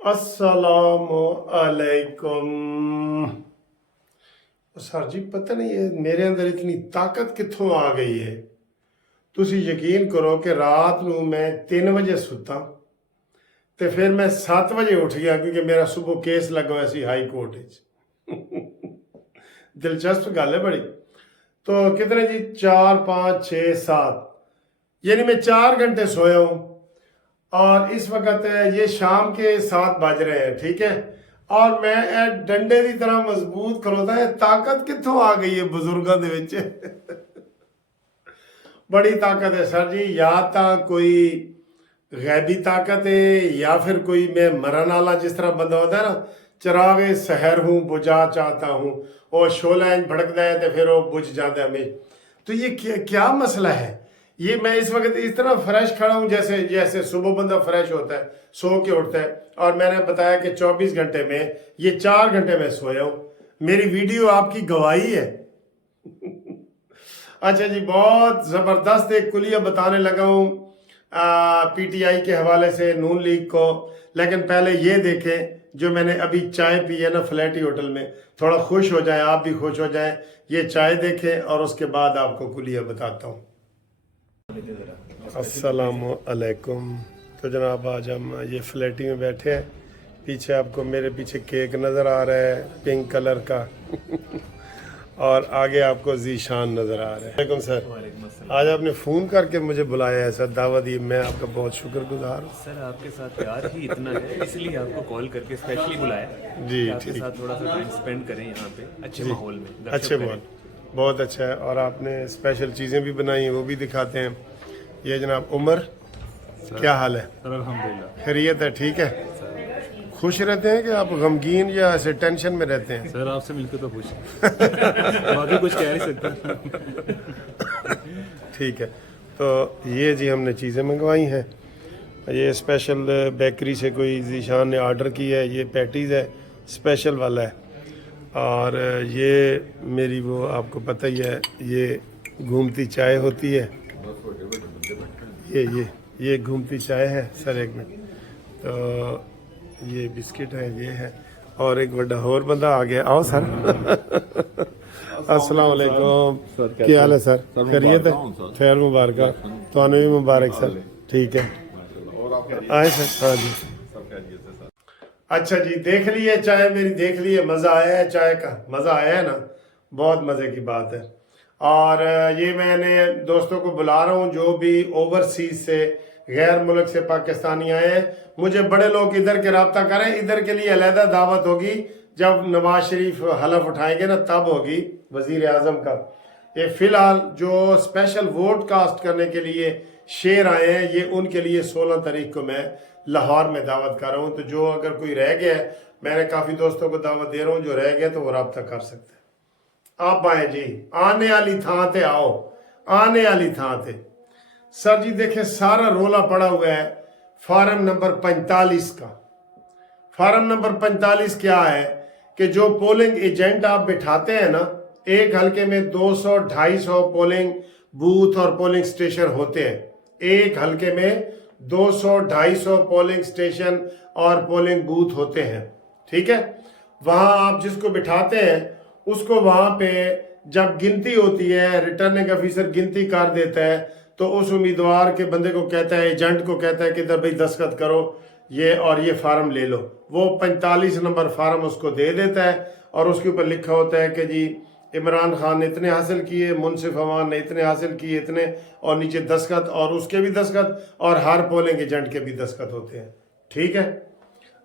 अस्सलाम अलैकुम। सर जी पता नहीं है मेरे अंदर इतनी ताकत कित्थों आ गई है। तुसी यकीन करो कि रात नू मैं 3 बजे सुता तो फिर मैं 7 बजे उठ गया क्योंकि मेरा सुबह केस लगा हुआ सी हाई कोर्ट दिलचस्प गल है बड़ी। तो कितने जी 4 5 6 7 यानी मैं 4 घंटे सोया हूँ और इस वक्त ये शाम के 7 बज रहे हैं, ठीक है। और मैं डंडे की तरह मजबूत खलोता है। ताकत कित्थों आ गई है बुजुर्गों दे विच बड़ी ताकत है सर जी। या तो कोई गैबी ताकत है या फिर कोई मैं मरन वाला जिस तरह बंदा होता है ना, चिरागे सहर हूँ बुझा चाहता हूँ, और शोला इंज भड़कता है तो फिर वो बुझ जाता है हमें। तो ये क्या मसला है। ये मैं इस वक्त इस तरह फ्रेश खड़ा हूँ जैसे जैसे सुबह बंदा फ्रेश होता है, सो के उठता है। और मैंने बताया कि 24 घंटे में ये 4 घंटे में सोया हूँ। मेरी वीडियो आपकी गवाही है। अच्छा जी, बहुत ज़बरदस्त एक कुलिया बताने लगा हूँ पीटीआई के हवाले से, नून लीग को। लेकिन पहले ये देखें जो मैंने अभी चाय पी है ना फ्लैटी होटल में, थोड़ा खुश हो जाए, आप भी खुश हो जाएं। ये चाय देखें और उसके बाद आपको कुलिया बताता हूँ। अस्सलामु अलैकुम। तो जनाब आज हम ये फ्लैटी में बैठे हैं। पीछे आपको मेरे पीछे केक नज़र आ रहा है पिंक कलर का और आगे आपको जीशान नज़र आ रहा है। वालेकुम सर, आज आपने फ़ोन करके मुझे बुलाया है सर, दावत दी, मैं आपका बहुत शुक्रगुजार हूँ। सर आपके साथ प्यार ही इतना है इसलिए आपको कॉल करके स्पेशली बुलाया जी, कि आपके ठीक। साथ थोड़ा सा टाइम स्पेंड करें यहाँ पे अच्छे माहौल में, गपशप अच्छे करें। बहुत अच्छा है। और आपने स्पेशल चीज़ें भी बनाई हैं, वो भी दिखाते हैं। ये जनाब उमर, क्या हाल है? सर अल्हम्दुलिल्लाह खैरियत है? ठीक है। खुश रहते हैं कि आप गमगीन या ऐसे टेंशन में रहते हैं? सर आपसे मिलकर तो खुश बाकी कुछ कह नहीं सकता। ठीक है। तो ये जी हमने चीज़ें मंगवाई हैं। ये स्पेशल बेकरी से कोई जीशान ने ऑर्डर की है। ये पैटीज़ है, स्पेशल वाला है। और ये मेरी वो आपको पता ही है, ये घूमती चाय होती है। ये घूमती चाय है सर। एक मिनट, तो ये बिस्किट है, ये है। और एक बड़ा और बंदा आ गया। आओ सर। अस्सलाम वालेकुम। क्या हाल है सर? खैरियत है? खैर मुबारक, तो भी मुबारक सर। ठीक है, आए सर। हाँ जी। अच्छा जी, देख लिए चाय मेरी, देख लिए। मज़ा आया है चाय का? मज़ा आया है ना? बहुत मज़े की बात है। और ये मैंने दोस्तों को बुला रहा हूँ जो भी ओवरसीज से, गैर मुल्क से पाकिस्तानी आए हैं। मुझे बड़े लोग इधर के रब्ता करें। इधर के लिए अलहदा दावत होगी जब नवाज शरीफ हलफ उठाएंगे ना, तब होगी वज़ीर आज़म का। ये फ़िलहाल जो स्पेशल वोट कास्ट करने के लिए शेर आए हैं, ये उनके लिए 16 तारीख को मैं लाहौर में दावत कर रहा हूँ। तो जो अगर कोई रह गया है, मैंने काफ़ी दोस्तों को दावत दे रहा हूँ, जो रह गया तो वो रब्ता कर सकते हैं। आप आए जी, आने वाली थां ते आओ, आने वाली थां ते। सर जी देखें, सारा रोला पड़ा हुआ है फार्म नंबर 45 का। फार्म नंबर 45 क्या है कि जो पोलिंग एजेंट आप बिठाते हैं ना, एक हलके में 200-250 पोलिंग बूथ और पोलिंग स्टेशन होते हैं। एक हलके में 200-250 पोलिंग स्टेशन और पोलिंग बूथ होते हैं, ठीक है। वहां आप जिसको बिठाते हैं उसको वहां पे जब गिनती होती है, रिटर्निंग ऑफिसर गिनती कर देता है, तो उस उम्मीदवार के बंदे को कहता है, एजेंट को कहता है कि इधर भाई दस्तखत करो ये, और ये फार्म ले लो। वो 45 नंबर फार्म उसको दे देता है और उसके ऊपर लिखा होता है कि जी इमरान खान ने इतने हासिल किए, मुनसिफ अमान ने इतने हासिल किए, इतने, और नीचे दस्तखत, और उसके भी दस्तखत, और हर पोलिंग एजेंट के भी दस्तखत होते हैं, ठीक है।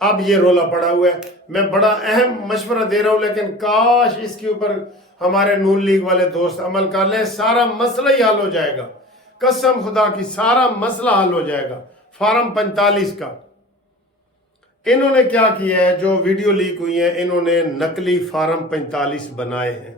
अब ये रोला पड़ा हुआ है। मैं बड़ा अहम मशवरा दे रहा हूं, लेकिन काश इसके ऊपर हमारे नून लीग वाले दोस्त अमल कर लें, सारा मसला ही हल हो जाएगा। कसम खुदा की, सारा मसला हल हो जाएगा। फार्म 45 का इन्होंने क्या किया है, जो वीडियो लीक हुई है, इन्होंने नकली फार्म 45 बनाए हैं,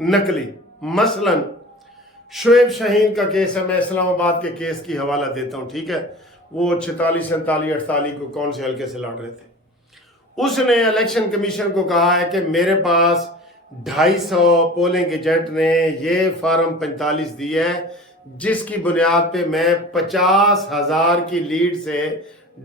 नकली। मसलन शुएब शाहीन का केस है, मैं इस्लामाबाद के केस की हवाला देता हूं, ठीक है। वो 46, 47, 48 को कौन से हल्के से लड़ रहे थे। उसने इलेक्शन कमीशन को कहा है कि मेरे पास 250 पोलिंग एजेंट ने ये फार्म 45 दिया है, जिसकी बुनियाद पे मैं 50,000 की लीड से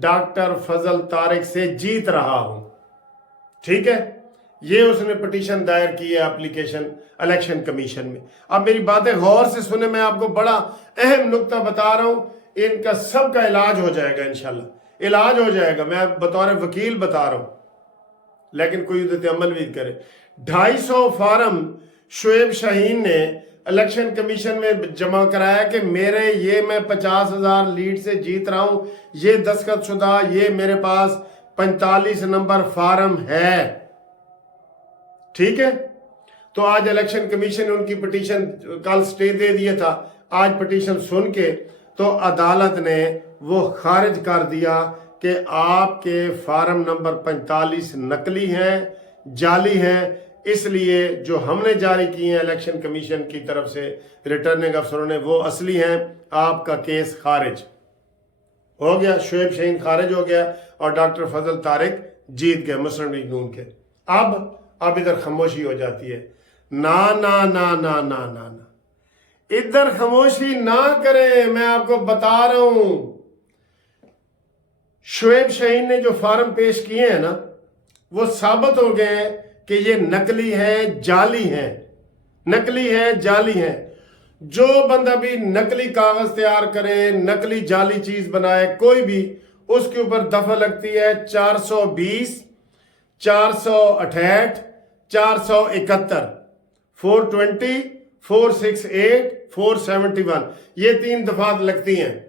डॉक्टर फजल तारिक से जीत रहा हूं। ठीक है, ये उसने पिटीशन दायर की है एप्लीकेशन इलेक्शन कमीशन में। अब मेरी बातें गौर से सुने, मैं आपको बड़ा अहम नुक्ता बता रहा हूं, इनका सबका इलाज हो जाएगा इंशाल्लाह, इलाज हो जाएगा, मैं बतौर वकील बता रहा हूं, लेकिन कोई उदत अमल भी करे। 250 फार्म शुएब शाहीन ने इलेक्शन कमीशन में जमा कराया कि मेरे ये मैं 50,000 लीड से जीत रहा हूं, ये दस्तखत शुदा, ये मेरे पास 45 नंबर फार्म है। ठीक है, तो आज इलेक्शन कमीशन ने उनकी पिटीशन कल स्टे दे दिया था, आज पिटीशन सुन के तो अदालत ने वो खारिज कर दिया कि आपके फार्म नंबर 45 नकली हैं, जाली हैं, इसलिए जो हमने जारी किए हैं इलेक्शन कमीशन की तरफ से रिटर्निंग अफसरों ने वो असली हैं, आपका केस खारिज हो गया, शुएब शाहीन खारिज हो गया और डॉक्टर फजल तारिक जीत गए मुस्लिम लीग नून के। अब इधर खामोशी हो जाती है, ना ना ना ना ना ना ना, इधर खामोशी ना करें, मैं आपको बता रहा हूं। शुएब शाहीन ने जो फार्म पेश किए हैं ना, वो साबित हो गए हैं कि ये नकली है, जाली है, नकली है, जाली है। जो बंदा भी नकली कागज तैयार करे, नकली जाली चीज बनाए, कोई भी, उसके ऊपर दफा लगती है 420, 468, 471, 420, 468, 471, ये 3 दफात लगती हैं,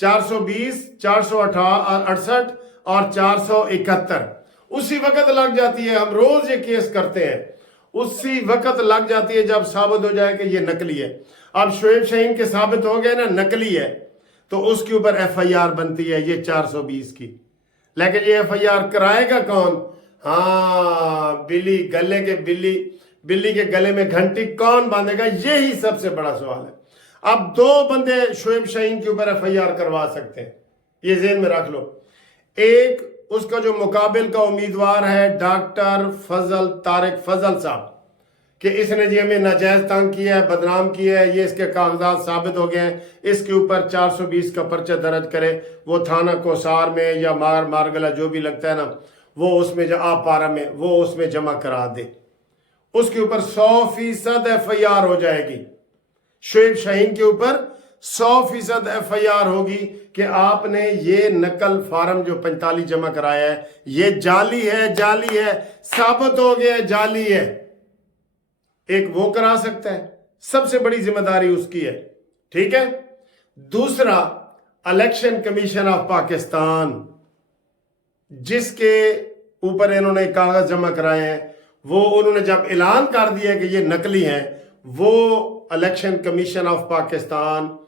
420, 468 और 471 उसी वक्त लग जाती है। हम रोज ये केस करते हैं, उसी वक्त लग जाती है जब साबित हो जाए कि ये नकली है। अब शुएब शाहीन के साबित हो गए ना नकली है, तो उसके ऊपर FIR बनती है ये 420 की। लेकिन ये FIR कराएगा कौन? हाँ, बिल्ली के गले में घंटी कौन बांधेगा, यही सबसे बड़ा सवाल है। अब 2 बंदे शुएब शाहीन के ऊपर FIR करवा सकते हैं, ये ज़हन में रख लो। एक उसका जो मुकाबिल का उम्मीदवार है डॉक्टर फजल तारिक फजल साहब, कि इसने जी हमें नाजायज तंग किया है, बदनाम किया है, ये इसके कागजात साबित हो गए हैं, इसके ऊपर 420 का पर्चा दर्ज करे, वो थाना कोसार में या मारगला जो भी लगता है ना, वो उसमें आप पारा में वो उसमें जमा करा दे, उसके ऊपर 100% FIR हो जाएगी। शुएब शाहीन के ऊपर 100% FIR होगी कि आपने ये नकल फार्म जो 45 जमा कराया है, ये जाली है, जाली है, साबित हो गया जाली है। एक वो करा सकता है, सबसे बड़ी जिम्मेदारी उसकी है। ठीक है, दूसरा इलेक्शन कमीशन ऑफ पाकिस्तान, जिसके ऊपर इन्होंने कागज जमा कराए हैं, वो उन्होंने जब ऐलान कर दिया कि ये नकली हैं, वो इलेक्शन कमीशन ऑफ पाकिस्तान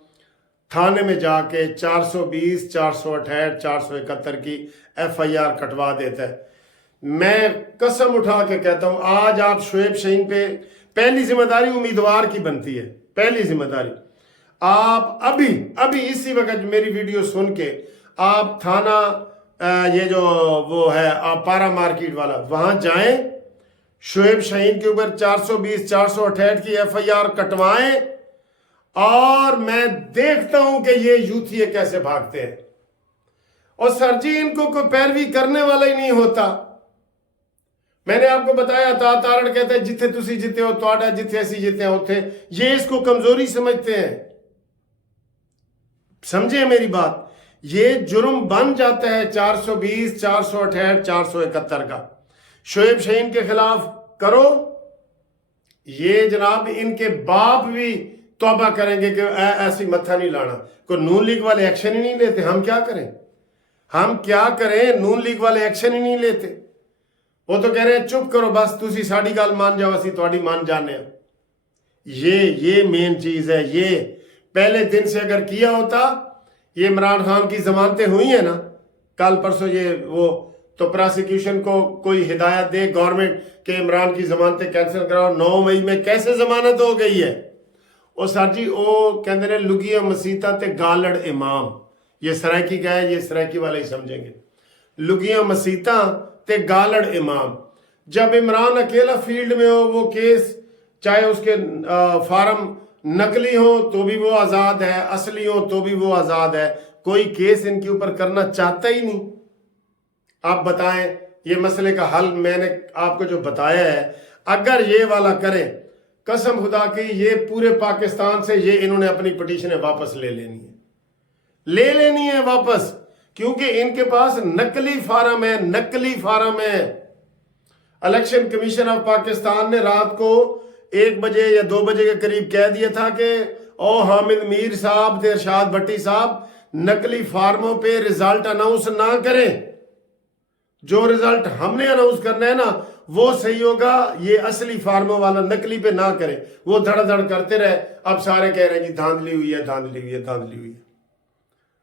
थाने में जाके 420, 468, 471 की FIR कटवा देता है। मैं कसम उठा के कहता हूं, आज आप शुएब शाहीन पे पहली जिम्मेदारी उम्मीदवार की बनती है, पहली जिम्मेदारी। आप अभी इसी वक्त मेरी वीडियो सुन के आप थाना ये जो वो है आप पारा मार्केट वाला, वहां जाएं, शुएब शाहीन के ऊपर 420, 468 की FIR कटवाएं, और मैं देखता हूं कि ये यूथिये कैसे भागते हैं। और सर जी, इनको कोई पैरवी करने वाला ही नहीं होता। मैंने आपको बताया था, तारण कहते हैं जिथे तुसी जीते हो तुहाडा, जिथे असी जीते हैं उथे, ये इसको कमजोरी समझते हैं। समझे मेरी बात, ये जुर्म बन जाता है 420, 468, 471 का। शुएब शाहीन के खिलाफ करो, ये जनाब इनके बाप भी तौबा करेंगे कि ऐसी मत्था नहीं लाना। कोई नून लीग वाले एक्शन ही नहीं लेते, हम क्या करें, हम क्या करें? नून लीग वाले एक्शन ही नहीं लेते, वो तो कह रहे हैं चुप करो बस, तुसी साड़ी गल मान जाओ, असी तुहाडी मान जाने। ये मेन चीज है। ये पहले दिन से अगर किया होता, ये इमरान खान की जमानतें हुई है ना कल परसों, ये वो तो प्रोसिक्यूशन को कोई हिदायत दे गवर्नमेंट के इमरान की जमानतें कैंसिल कराओ। 9 मई में कैसे जमानत हो गई है? ओ सर जी, ओ कहते हैं लुगिया मसीता ते गालड़ इमाम, ये सराइकी का है, ये सराइकी वाले ही समझेंगे। लुगिया मसीता ते गालड़ इमाम। जब इमरान अकेला फील्ड में हो, वो केस चाहे उसके फार्म नकली हो तो भी वो आज़ाद है, असली हो तो भी वो आज़ाद है, कोई केस इनके ऊपर करना चाहता ही नहीं। आप बताएं, ये मसले का हल मैंने आपको जो बताया है, अगर ये वाला करें, कसम खुदा की ये पूरे पाकिस्तान से ये इन्होंने अपनी पिटीशनें वापस ले लेनी है वापस, क्योंकि इनके पास नकली फार्म है, नकली फार्म है। इलेक्शन कमीशन ऑफ पाकिस्तान ने रात को 1 बजे या 2 बजे के करीब कह दिया था कि ओ हामिद मीर साहब थे, इरशाद भट्टी साहब, नकली फार्मों पे रिजल्ट अनाउंस ना करें, जो रिजल्ट हमने अनाउंस करना है ना वो सही होगा, ये असली फार्मों वाला नकली पे ना करें। वो धड़ धड़ करते रहे, अब सारे कह रहे हैं जी धांधली हुई है, धांधली हुई है, धांधली हुई है।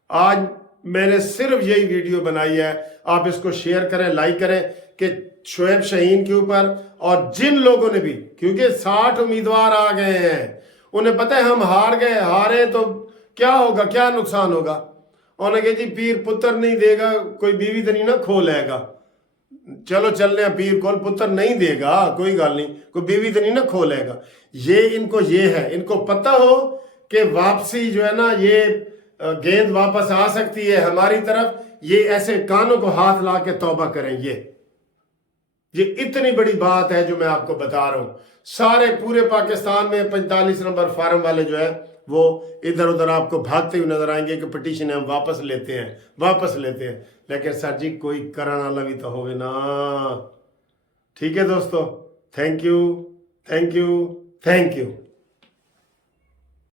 आज मैंने सिर्फ यही वीडियो बनाई है, आप इसको शेयर करें, लाइक करें कि शोएब शाहीन के ऊपर, और जिन लोगों ने भी, क्योंकि 60 उम्मीदवार आ गए हैं, उन्हें पता है हम हार गए, हारे तो क्या होगा, क्या नुकसान होगा। उन्होंने कहा जी पीर पुत्र नहीं देगा, कोई बीवी तो नहीं ना खो लेगा, चलो चल रहे हैं पीर को, पुत्र नहीं देगा कोई गल नहीं, कोई बीवी तो नहीं ना खो लेगा। ये इनको ये है, इनको पता हो कि वापसी जो है ना, ये गेंद वापस आ सकती है हमारी तरफ, ये ऐसे कानों को हाथ ला के तौबा करें। ये इतनी बड़ी बात है जो मैं आपको बता रहा हूं। सारे पूरे पाकिस्तान में 45 नंबर फार्म वाले जो है वो इधर उधर आपको भागते हुए नजर आएंगे कि पिटीशन हम वापस लेते हैं। लेकिन सर जी कोई करने वाला भी तो होवे ना। ठीक है दोस्तों, थैंक यू।